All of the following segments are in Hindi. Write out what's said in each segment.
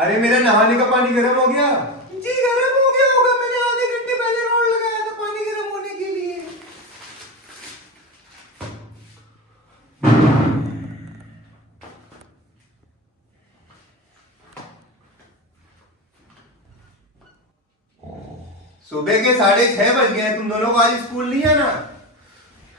अरे मेरा नहाने का पानी गर्म हो गया। जी गर्म हो गया होगा, मैंने आधे घंटे पहले रोड लगाया था पानी गर्म होने के लिए। सुबह के 6:30 बज गए, तुम दोनों को आज स्कूल नहीं आना?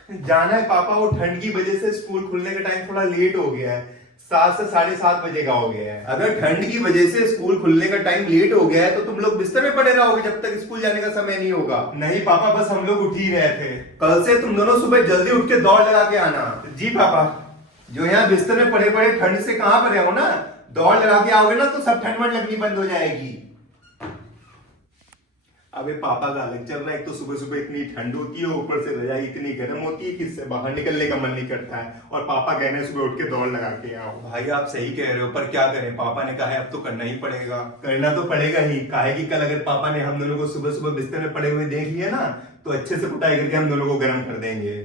जाना है पापा, वो ठंड की वजह से स्कूल खुलने का टाइम थोड़ा लेट हो गया है, 7 से 7:30 बजे का हो गया है। अगर ठंड की वजह से स्कूल खुलने का टाइम लेट हो गया है तो तुम लोग बिस्तर में पड़े रहोगे जब तक स्कूल जाने का समय नहीं होगा। नहीं पापा, बस हम लोग उठ ही रहे थे। कल से तुम दोनों सुबह जल्दी उठ के दौड़ लगा के आना। जी पापा। जो यहाँ बिस्तर में पड़े पड़े ठंड से कहाँ पड़े हो ना, दौड़ लगा के आओगे ना तो सब ठंड वंड लगनी बंद हो जाएगी। अबे पापा का अलग चल रहा है, एक तो सुबह सुबह इतनी ठंड होती है, ऊपर से रजाई इतनी गर्म होती है कि इससे बाहर निकलने का मन नहीं करता है, और पापा कहने हैं सुबह उठ के दौड़ लगा के आओ। भाई आप सही कह रहे हो, पर क्या करें, पापा ने कहा है अब तो करना ही पड़ेगा। करना तो पड़ेगा ही, काहे कि कल अगर पापा ने हम दोनों को सुबह सुबह बिस्तर में पड़े हुए देख लिया ना तो अच्छे से कुटाई करके हम दोनों को गर्म कर देंगे।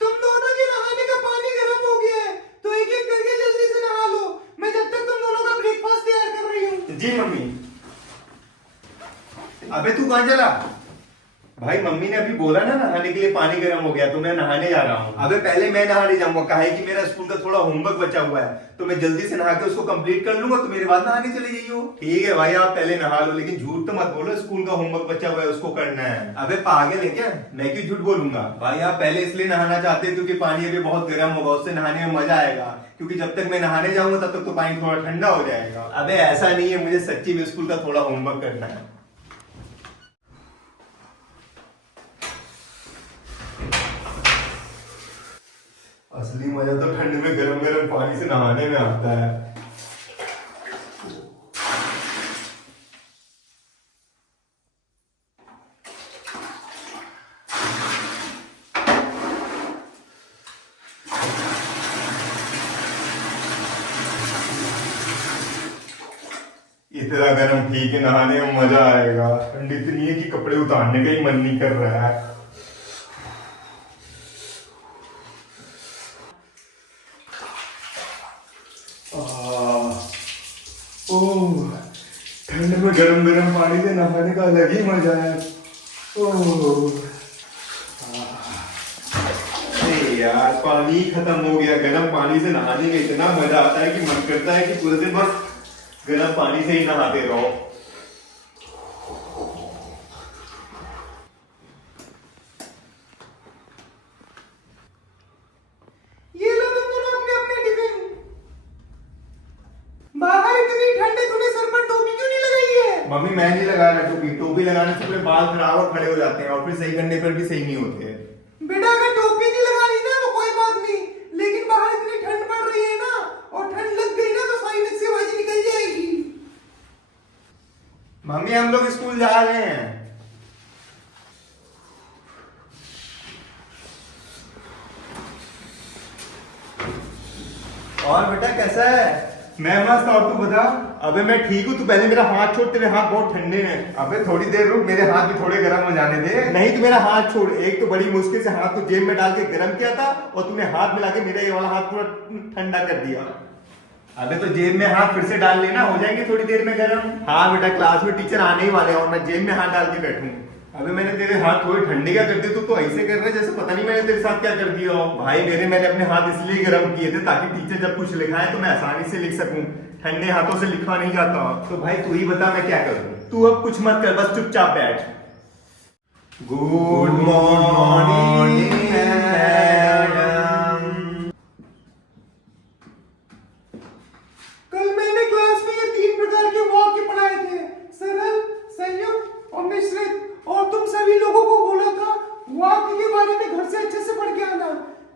तुम दोनों के नहाने का पानी गर्म हो गया है, तो एक एक करके जल्दी से नहा लो। मैं जब तक तुम दोनों का ब्रेकफास्ट तैयार कर रही हूँ। जी मम्मी। अबे तू कहाँ चला? भाई मम्मी ने अभी बोला ना नहाने के लिए पानी गर्म हो गया तो मैं नहाने जा रहा हूँ। अबे पहले मैं नहाने जाऊंगा, काहे कि मेरा स्कूल का थोड़ा होमवर्क बचा हुआ है, तो मैं जल्दी से नहा के उसको कंप्लीट कर लूंगा तो मेरे बाद नहाने चले जाइयो। ठीक है भाई, आप पहले नहा लो, लेकिन झूठ तो मत बोलो, स्कूल का होमवर्क बचा हुआ है उसको करना है। अबे पागल है क्या, मैं क्यों झूठ बोलूंगा? भाई आप पहले इसलिए नहाना चाहते हैं क्योंकि पानी अभी बहुत गर्म होगा, उससे नहाने में मजा आएगा, क्योंकि जब तक मैं नहाने जाऊंगा तब तक तो पानी थोड़ा ठंडा हो जाएगा। अबे ऐसा नहीं है, मुझे सच्ची में स्कूल का थोड़ा होमवर्क करना है। असली मजा तो ठंड में गरम गरम पानी से नहाने में आता है। इतना गरम ठीक है, नहाने में मजा आएगा। ठंड इतनी है कि कपड़े उतारने का ही मन नहीं कर रहा है। ओह, ठंड में गरम गरम पानी से नहाने का अलग ही मजा है। ओह, अरे यार पानी खत्म हो गया। गरम पानी से नहाने में इतना मजा आता है कि मन करता है कि पूरे दिन बस गरम पानी से ही नहाते रहो। ये लो तुम दोनों अपने अपने टिफिन। बाहर इतनी ठंड है, तूने सर पर टोपी क्यों नहीं लगाई है? मम्मी मैं नहीं लगा रहा टोपी, टोपी लगाने से पूरे बाल खराब और खड़े हो जाते हैं, और फिर सही करने पर भी सही नहीं होते। बेटा अगर टोपी नहीं लगानी ना तो कोई बात नहीं, लेकिन बाहर इतनी ठंड पड़ रही है ना, और ठंड लग गई ना तो साइनस से आवाज निकल जाएगी। मम्मी हम लोग स्कूल जा रहे हैं। और बेटा कैसा है? मैं मस्त, और तू बता? अबे मैं ठीक हूँ, तू पहले मेरा हाथ छोड़, तेरे हाथ बहुत ठंडे हैं। अबे थोड़ी देर रुक, मेरे हाथ भी थोड़े गर्म हो जाने दे। नहीं तू मेरा हाथ छोड़, एक तो बड़ी मुश्किल से हाथ को जेब में डाल के गर्म किया था, और तूने हाथ मिला के मेरा ये वाला हाथ पूरा ठंडा कर दिया। अबे तो जेब में हाथ फिर से डाल लेना, हो जाएंगे थोड़ी देर में गर्म। हाँ बेटा, क्लास में टीचर आने ही वाले हैं और मैं जेब में हाथ डाल के बैठूं। अबे मैंने तेरे हाथ थोड़े ठंडे क्या कर दिए, तू तो ऐसे कर रहा है जैसे पता नहीं मैंने तेरे साथ क्या कर दिया हो। भाई मैंने अपने हाथ इसलिए गर्म किए थे ताकि टीचर जब कुछ लिखाए तो मैं आसानी से लिख सकूं, ठंडे हाथों से लिखा नहीं जाता। तो भाई तू ही बता मैं क्या करूं? तू अब कुछ मत कर, बस चुपचाप बैठ। Good morning madam. कल मैंने क्लास में ये 3 प्रकार के वाक्य पढ़ाए थे, सरल, संयुक्त और मिश्रित, और तुम सभी लोगों को बोला था वाक्य के बारे में घर से अच्छे से पढ़ के आना,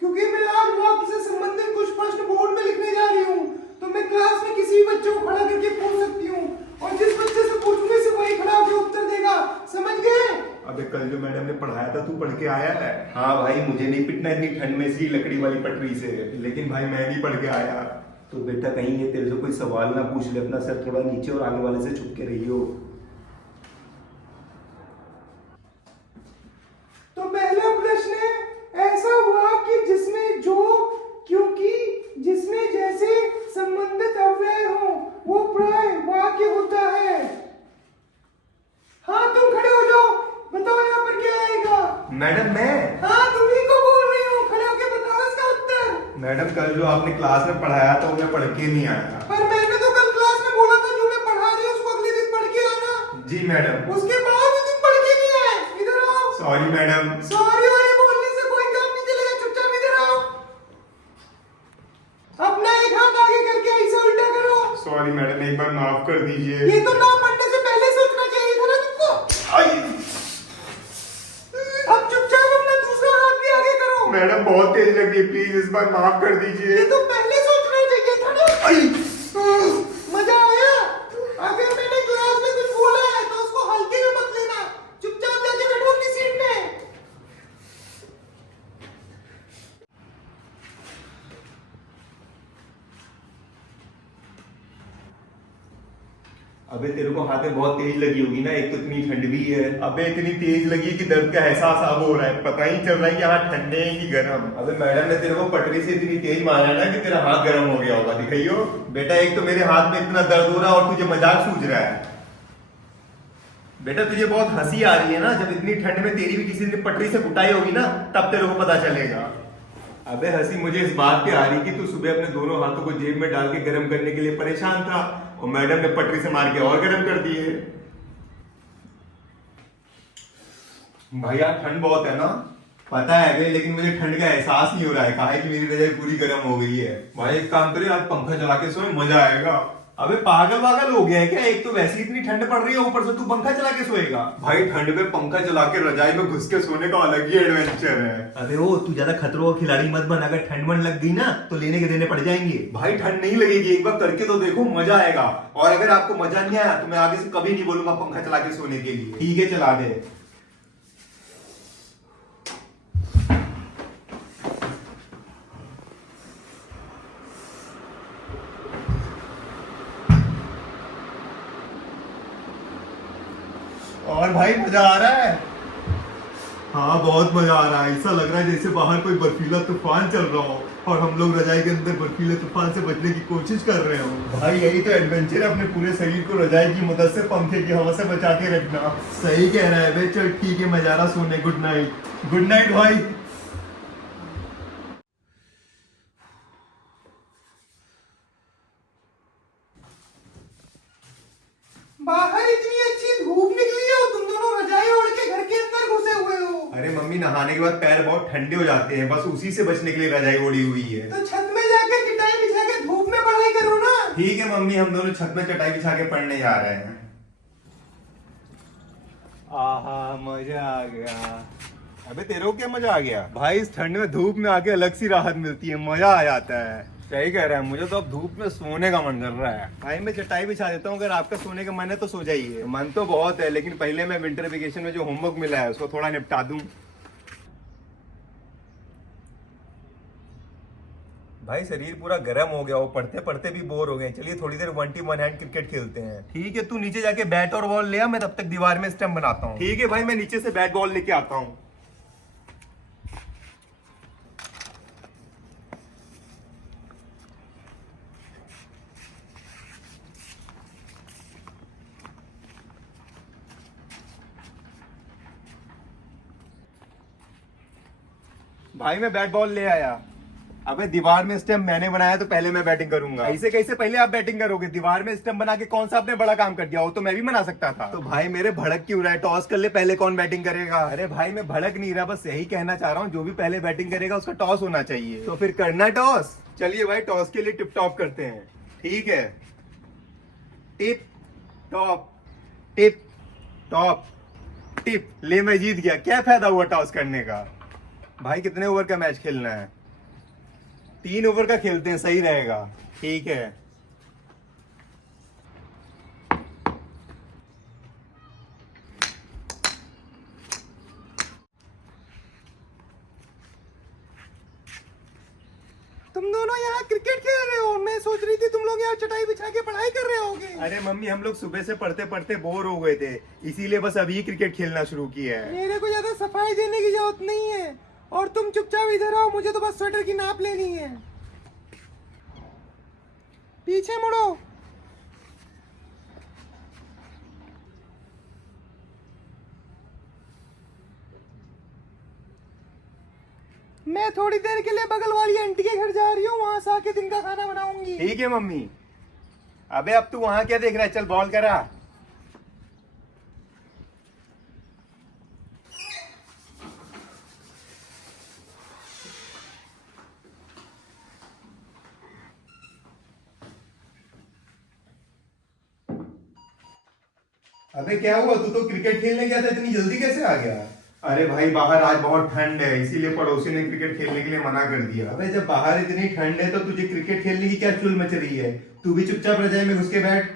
क्योंकि मैं आज वाक्य से संबंधित कुछ प्रश्न बोर्ड में लिखने जा रही हूँ। तो मैं क्लास में किसी भी बच्चे को खड़ा करके पूछ सकती हूँ, और जिस बच्चे से पूछूंगी से वही खड़ा होकर उत्तर देगा, समझ गए? अबे कल जो मैडम ने पढ़ाया था तू पढ़ के आया है? हाँ भाई, मुझे नहीं पिटना इतनी ठंड में इसकी लकड़ी वाली पटरी से। लेकिन भाई मैं नहीं पढ़ के आया। तो बेटा कहीं ये तेरे से कोई सवाल ना पूछ ले, अपना सर थोड़ा नीचे और आगे वाले से छुप के रहियो। तो पहला प्रश्न है, ऐसा हुआ कि जिसमें जो, क्योंकि, जिसमें जैसे संबंधित अव्यय हो वो प्राय वाक्य होता है। हाँ तुम खड़े हो जाओ, बताओ यहाँ पर क्या आएगा। मैडम मैं? हाँ तुम्ही को बोल रही हूँ, खड़े होके बताओ इसका उत्तर। मैडम कल जो आपने क्लास में पढ़ाया था वो मैं पढ़ के नहीं आया। पर मैंने तो कल क्लास में बोला था जो मैं पढ़ा रही हूँ उसको अगले दिन पढ़ के आना। जी मैडम। उसके बाद भी तुम पढ़ के नहीं आए, इधर आओ। Sorry madam. सॉरी वाले बोलने से कोई काम नहीं चलेगा, चुपचाप इधर आओ। अपना एक हाथ आगे करके ऐसा उल्टा करो। सॉरी मैडम, एक बार माफ कर दीजिए। ये तो ना पढ़ने से पहले सोचना चाहिए था ना तुमको। अब चुपचाप अपना दूसरा हाथ भी आगे करो। मैडम बहुत तेज लग रही है, प्लीज इस बार माफ कर दीजिए। ये तो पहले सोचना चाहिए था ना। मजा आया? अगर मैंने क्लास में कुछ बोला है तो उसको हल्के में मत लेना, चुपचाप जाके बैठो अपनी सीट में। अबे तेरे को हाथ में बहुत तेज लगी होगी ना, एक तो इतनी ठंड भी है। अबे इतनी तेज लगी कि दर्द का एहसास अब हो रहा है, पता ही चल रहा है कि हाथ ठंडे हैं कि गर्म। अबे मैडम ने तेरे को पटरी से इतनी तेज मारा ना कि तेरा हाथ गर्म हो गया होगा, दिखाइयो। बेटा एक तो मेरे हाथ में इतना दर्द हो रहा है और तुझे मजाक सूझ रहा है। बेटा तुझे बहुत हंसी आ रही है ना, जब इतनी ठंड में तेरी भी किसी ने पटरी से कुटाई होगी ना तब तेरे को पता चलेगा। अबे हंसी मुझे इस बात पे आ रही कि तू सुबह अपने दोनों हाथों को जेब में डाल के गर्म करने के लिए परेशान था और मैडम ने पटरी से मार के और गर्म कर दिए। भाई यार ठंड बहुत है ना, पता है बे, लेकिन मुझे ठंड का एहसास नहीं हो रहा है। कहा है कि मेरी रजाई पूरी गर्म हो गई है। भाई एक काम करिए, आज पंखा चला के सोए, मजा आएगा। अबे पागल वागल हो गया है क्या? एक तो वैसे इतनी ठंड पड़ रही है, ऊपर से तू पंखा चला के सोएगा? भाई ठंड में पंखा चला के रजाई में घुस के सोने का अलग ही एडवेंचर है। अबे ओ तू ज्यादा खतरों का खिलाड़ी मत बन, अगर ठंड वंड लग गई ना तो लेने के देने पड़ जाएंगे। भाई ठंड नहीं लगेगी, एक बार करके तो देखो, मजा आएगा। और अगर आपको मजा नहीं आया तो मैं आगे से कभी नहीं बोलूंगा पंखा चला के सोने के लिए। ठीक है चला दे। और भाई मजा आ रहा है? हाँ बहुत मजा आ रहा है, ऐसा लग रहा है जैसे बाहर कोई बर्फीला तूफान चल रहा हो और हम लोग रजाई के अंदर बर्फीले तूफान से बचने की कोशिश कर रहे हो। भाई यही तो एडवेंचर है, अपने पूरे शरीर को रजाई की मदद से पंखे की हवा से बचा के रखना। सही कह रहा है बे, चल ठीक है, मैं जा रहा सोने, गुड नाइट। गुड नाइट भाई। बाहर इतनी अच्छी धूप निकली है और तुम दोनों रजाई ओढ़ के घर के अंदर घुसे हुए हो। अरे मम्मी नहाने के बाद पैर बहुत ठंडे हो जाते हैं, बस उसी से बचने के लिए रजाई ओढ़ी हुई है। तो छत में जाके चटाई बिछा के धूप में पढ़ाई करो ना। ठीक है मम्मी, हम दोनों छत में चटाई बिछा के पढ़ने जा रहे हैं। आहा मजा आ गया। अबे तेरे को क्या मजा आ गया? भाई इस ठंड में धूप में आके अलग सी राहत मिलती है, मजा आ जाता है। सही कह रहा है, मुझे तो अब धूप में सोने का मन कर रहा है। भाई मैं चटाई बिछा देता हूँ, अगर आपका सोने का मन है तो सो जाइए। मन तो बहुत है, लेकिन पहले मैं विंटर वेकेशन में जो होमवर्क मिला है उसको थोड़ा निपटा दूं। भाई शरीर पूरा गर्म हो गया, वो पढ़ते पढ़ते भी बोर हो गए। चलिए थोड़ी देर 1 हैंड क्रिकेट खेलते हैं। ठीक है, तू नीचे जाके बैट और बॉल ले आ, मैं तब तक दीवार में स्टंप बनाता हूँ। ठीक है भाई, मैं नीचे से बैट बॉल लेके आता हूँ। भाई मैं बैट बॉल ले आया। अबे दीवार में स्टंप मैंने बनाया तो पहले मैं बैटिंग करूंगा। ऐसे कैसे पहले आप बैटिंग करोगे? दीवार में स्टंप बना के कौन सा आपने बड़ा काम कर दिया? वो तो मैं भी बना सकता था। तो भाई मेरे भड़क क्यों रहा है? टॉस कर ले, पहले कौन बैटिंग करेगा? अरे भाई मैं भड़क नहीं रहा, बस यही कहना चाह रहा हूँ, जो भी पहले बैटिंग करेगा उसका टॉस होना चाहिए। तो फिर करना टॉस। चलिए भाई टॉस के लिए टिप टॉप करते हैं। ठीक है, tip top tip top tip. ले मैं जीत गया, क्या फायदा हुआ टॉस करने का? भाई कितने ओवर का मैच खेलना है? 3 ओवर का खेलते हैं, सही रहेगा। ठीक है। तुम दोनों यहाँ क्रिकेट खेल रहे हो, मैं सोच रही थी तुम लोग यहाँ चटाई बिछा के पढ़ाई कर रहे होगे। अरे मम्मी, हम लोग सुबह से पढ़ते पढ़ते बोर हो गए थे, इसीलिए बस अभी क्रिकेट खेलना शुरू किया है। मेरे को ज्यादा सफाई देने की जरूरत नहीं है, और तुम चुपचाप इधर आओ, मुझे तो बस स्वेटर की नाप लेनी है। पीछे मुड़ो। मैं थोड़ी देर के लिए बगल वाली आंटी के घर जा रही हूँ, वहां से आके दिन का खाना बनाऊंगी। ठीक है मम्मी। अबे अब तू वहां क्या देख रहा है, चल बॉल करा। अबे क्या हुआ, तू तो क्रिकेट खेलने गया था, इतनी जल्दी कैसे आ गया? अरे भाई, बाहर आज बहुत ठंड है, इसीलिए पड़ोसी ने क्रिकेट खेलने के लिए मना कर दिया। अबे जब बाहर इतनी ठंड है तो तुझे क्रिकेट खेलने की क्या चुल मच रही है? तू भी चुपचाप रजाई में घुस के बैठ।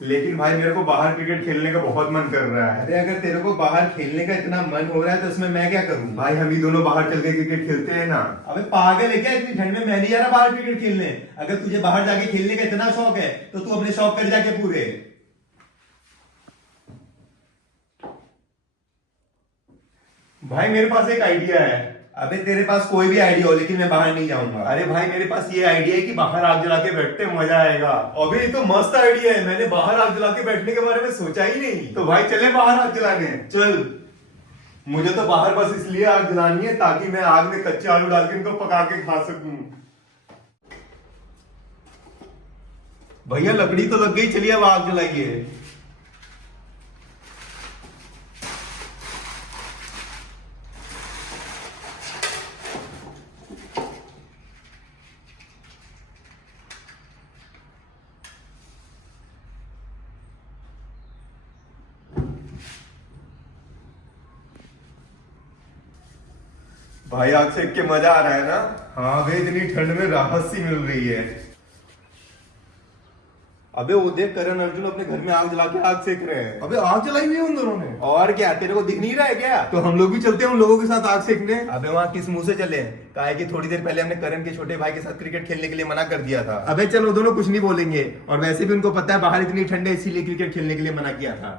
लेकिन भाई, मेरे को बाहर क्रिकेट खेलने का बहुत मन कर रहा है। अरे अगर तेरे को बाहर खेलने का इतना मन हो रहा है तो उसमें मैं क्या करूं? भाई, हम ही दोनों बाहर चल के क्रिकेट खेलते हैं ना। अबे पागल है क्या, इतनी ठंड में मैं नहीं जा रहा बाहर क्रिकेट खेलने। अगर तुझे बाहर जाके खेलने का इतना शौक है तो तू अपने शौक कर जाके पूरे। भाई, मेरे पास एक आइडिया है। अबे तेरे पास कोई भी आइडिया हो, लेकिन मैं बाहर नहीं जाऊंगा। अरे भाई, मेरे पास ये आइडिया है कि बाहर आग जला के बैठते हैं, मजा आएगा। अबे ये तो मस्त आइडिया है, मैंने बाहर आग जला के बैठने के बारे में सोचा ही नहीं। तो भाई चले बाहर आग जलाने। चल। मुझे तो बाहर बस इसलिए आग जलानी है ताकि मैं आग में कच्चे आलू डाल के इनको पका के खा सकूं। भैया लकड़ी तो लग गई, चलिए अब आग जलाइए। भाई, आग सेक के मजा आ रहा है ना? हाँ भाई, इतनी ठंड में राहत सी मिल रही है। अबे वो देख, करण अर्जुन अपने घर में आग जला के आग सेक रहे हैं। अबे आग जलाई हुई है उन दोनों ने। और क्या, तेरे को दिख नहीं रहा है क्या? तो हम लोग भी चलते हैं उन लोगों के साथ आग सेकने। अबे वहाँ किस मुंह से चले? काहे कि थोड़ी देर पहले हमने करण के छोटे भाई के साथ क्रिकेट खेलने के लिए मना कर दिया था। अबे चलो, दोनों कुछ नहीं बोलेंगे, और वैसे भी उनको पता है बाहर इतनी ठंड है, इसीलिए क्रिकेट खेलने के लिए मना किया था।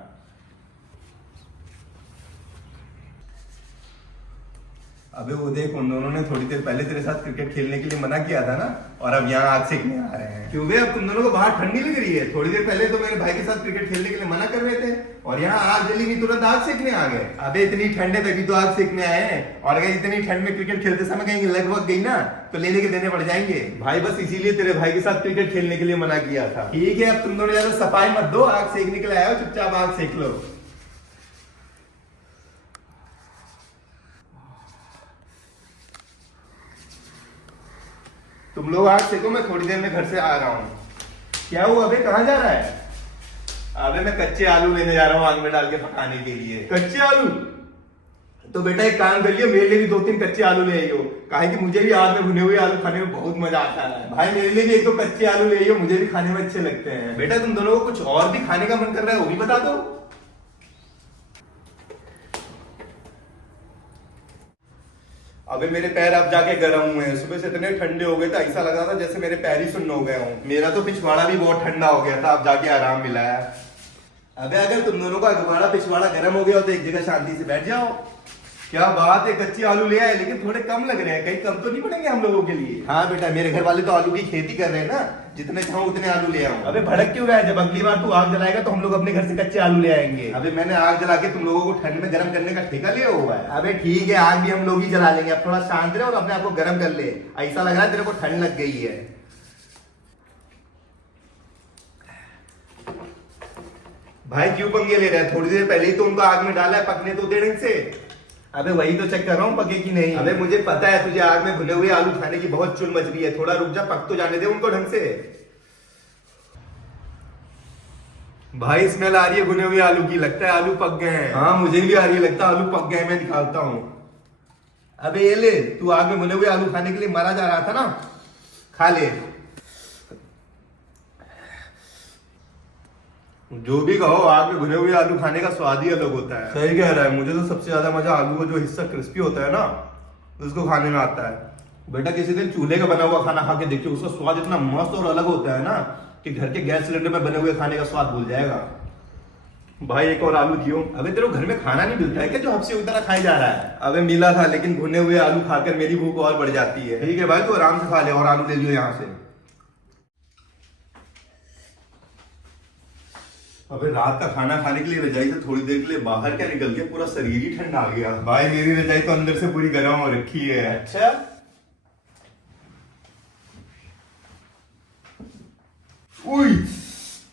अबे वो देख, उन दोनों ने थोड़ी देर पहले तेरे साथ क्रिकेट खेलने के लिए मना किया था ना, और अब यहाँ आग सेकने आ रहे हैं। क्यों बे, अब तुम दोनों को बाहर ठंड नहीं लग रही है? थोड़ी देर पहले तो मेरे भाई के साथ क्रिकेट खेलने के लिए मना कर रहे थे, और यहाँ आग जली नहीं, तुरंत आग सेकने आ गए। अबे इतनी ठंड है तभी तो आग सेकने आए हैं, और अगर इतनी ठंड में क्रिकेट खेलते समय कहीं लगभग गई ना तो लेने के देने पड़ जाएंगे। भाई बस इसीलिए तेरे भाई के साथ क्रिकेट खेलने के लिए मना किया था। ठीक है, अब तुम दोनों ज्यादा सफाई मत दो, आग सेकने के लिए आए हो, चुपचाप आग सेक लो। तुम लोग आग सेको, मैं थोड़ी देर में घर से आ रहा हूँ। क्या हुआ अबे, कहाँ जा रहा है? अबे मैं कच्चे आलू लेने जा रहा हूँ आग में डाल के पकाने के लिए। कच्चे आलू? तो बेटा एक काम करिए, मेरे लिए भी 2-3 कच्चे आलू ले आइयो, काहे कि मुझे भी आग में भुने हुए आलू खाने में बहुत मजा आता है। भाई मेरे लिए भी 1-2 कच्चे आलू ले आइयो, मुझे भी खाने में अच्छे लगते हैं। बेटा तुम दोनों को कुछ और भी खाने का मन कर रहा है, वो भी बता दो। अबे मेरे पैर अब जाके गर्म हुए हैं, सुबह से इतने ठंडे हो गए थे, ऐसा लग रहा था जैसे मेरे पैर ही सुन्न हो गए हों। मेरा तो पिछवाड़ा भी बहुत ठंडा हो गया था, अब जाके आराम मिला है। अबे अगर तुम दोनों का दोबारा पिछवाड़ा गर्म हो गया हो तो एक जगह शांति से बैठ जाओ। क्या बात है, कच्चे आलू ले आए, लेकिन थोड़े कम लग रहे हैं, कहीं कम तो नहीं पड़ेंगे हम लोगों के लिए? हाँ बेटा, मेरे घर वाले तो आलू की खेती कर रहे हैं ना, जितने चाहूं उतने आलू ले आऊं। अबे भड़क क्यों रहा है? जब अगली बार तू आग जलाएगा तो हम लोग अपने घर से कच्चे आलू ले आएंगे। अबे मैंने आग जला के तुम लोगों को ठंड में गर्म करने का ठेका लिया हुआ है। अबे ठीक है, आग भी हम लोग ही जला लेंगे, अब थोड़ा शांत रहे और अपने आप को गर्म कर ले। ऐसा लग रहा है तेरे को ठंड लग गई है। भाई क्यों पंगे ले रहा है? थोड़ी देर पहले ही तो उनको आग में डाला है, पकने तो दे ढंग से। अबे वही तो चेक कर रहा हूँ पके की नहीं। अबे मुझे पता है तुझे आग में भुने हुए आलू खाने की बहुत चुल मच रही है, थोड़ा रुक जा, पक तो जाने दे उनको ढंग से। भाई स्मेल आ रही है भुने हुए आलू की, लगता है आलू पक गए हैं। हाँ मुझे भी आ रही है, लगता है आलू पक गए, मैं निकालता हूँ। अबे ये ले, तू आग में भुने हुए आलू खाने के लिए मारा जा रहा था ना, खा ले। जो भी कहो, आग में भुने हुए आलू खाने का स्वाद ही अलग होता है। सही कह रहा है, मुझे तो सबसे ज्यादा मजा आलू का जो हिस्सा क्रिस्पी होता है ना, उसको खाने में आता है। बेटा किसी दिन चूल्हे का बना हुआ खाना खा के देखियो, उसका स्वाद इतना मस्त और अलग होता है ना कि घर के गैस सिलेंडर में बने हुए खाने का स्वाद भूल जाएगा। भाई एक और आलू दियो। अबे तेरे को घर में खाना नहीं मिलता है क्या जो हफ्ते उतना खाया जा रहा है? अबे मिला था, लेकिन भुने हुए आलू खाकर मेरी भूख और बढ़ जाती है। ठीक है भाई, तू आराम से खा ले और आलू ले लियो यहाँ से। अबे रात का खाना खाने के लिए रजाई से थोड़ी देर के लिए बाहर क्या निकल के पूरा शरीर ही ठंडा आ गया। भाई मेरी रजाई तो अंदर से पूरी गर्म हो रखी है। अच्छा, उई,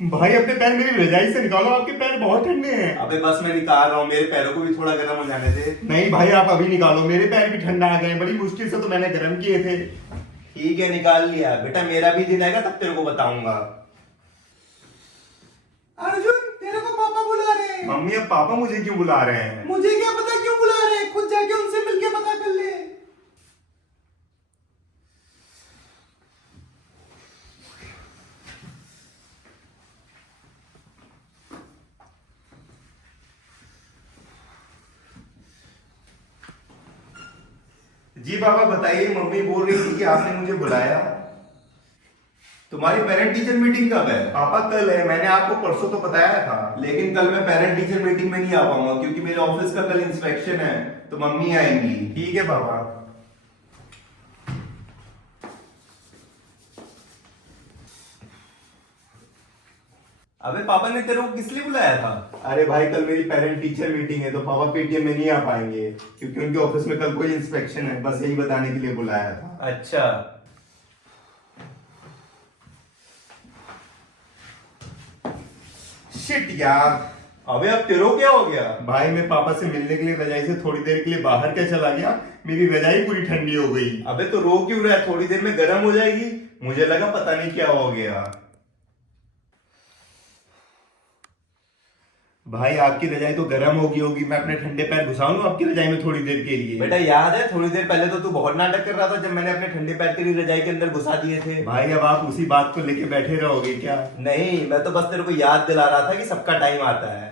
भाई अपने पैर मेरी रजाई से निकालो, आपके पैर बहुत ठंडे हैं। अबे बस मैं निकाल रहा हूँ, मेरे पैरों को भी थोड़ा गर्म हो जाने दे। नहीं भाई आप अभी निकालो, मेरे पैर भी ठंडा आ गए, बड़ी मुश्किल से तो मैंने गर्म किए थे। ठीक है निकाल लिया बेटा, मेरा भी दिन आएगा तब तेरे को बताऊंगा। अर्जुन तेरे को पापा बुला रहे हैं। मम्मी अब पापा मुझे क्यों बुला रहे हैं? मुझे क्या पता क्यों बुला रहे हैं, खुद जाके उनसे मिलके पता कर ले। जी पापा बताइए, मम्मी बोल रही थी कि आपने मुझे बुलाया। तुम्हारी पेरेंट टीचर मीटिंग कब है? पापा कल है, मैंने आपको परसों तो बताया था। लेकिन कल मैं पेरेंट टीचर मीटिंग में नहीं आ पाऊंगा क्योंकि मेरे ऑफिस का कल इंस्पेक्शन है, तो मम्मी आएंगी। ठीक है पापा। अबे पापा ने तेरे को किस लिए बुलाया था? अरे भाई कल मेरी पेरेंट टीचर मीटिंग है, तो पापा पेटीएम में नहीं आ पाएंगे क्योंकि उनके ऑफिस में कल कोई इंस्पेक्शन है, बस यही बताने के लिए बुलाया था। अच्छा, शिट यार। अबे अब तेरे को क्या हो गया? भाई मैं पापा से मिलने के लिए रजाई से थोड़ी देर के लिए बाहर क्या चला गया, मेरी रजाई पूरी ठंडी हो गई। अबे तो रो क्यों रहा है? थोड़ी देर में गर्म हो जाएगी। मुझे लगा पता नहीं क्या हो गया। भाई आपकी रजाई तो गर्म होगी, मैं अपने ठंडे पैर घुसा लूं आपकी रजाई में थोड़ी देर के लिए? बेटा याद है थोड़ी देर पहले तो तू बहुत नाटक कर रहा था जब मैंने अपने ठंडे पैर तेरी रजाई के अंदर घुसा दिए थे। भाई अब आप उसी बात को लेके बैठे रहोगे क्या? नहीं, मैं तो बस तेरे को याद दिला रहा था कि सबका टाइम आता है।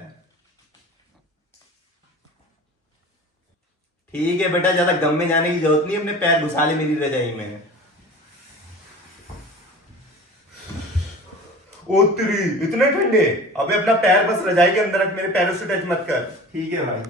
ठीक है बेटा, ज्यादा गम में जाने की जरूरत नहीं, अपने पैर घुसा ले मेरी रजाई में। ओ तेरी, इतने ठंडे? अबे अपना पैर बस रजाई के अंदर रख, मेरे पैरों से टच मत कर। ठीक है भाई।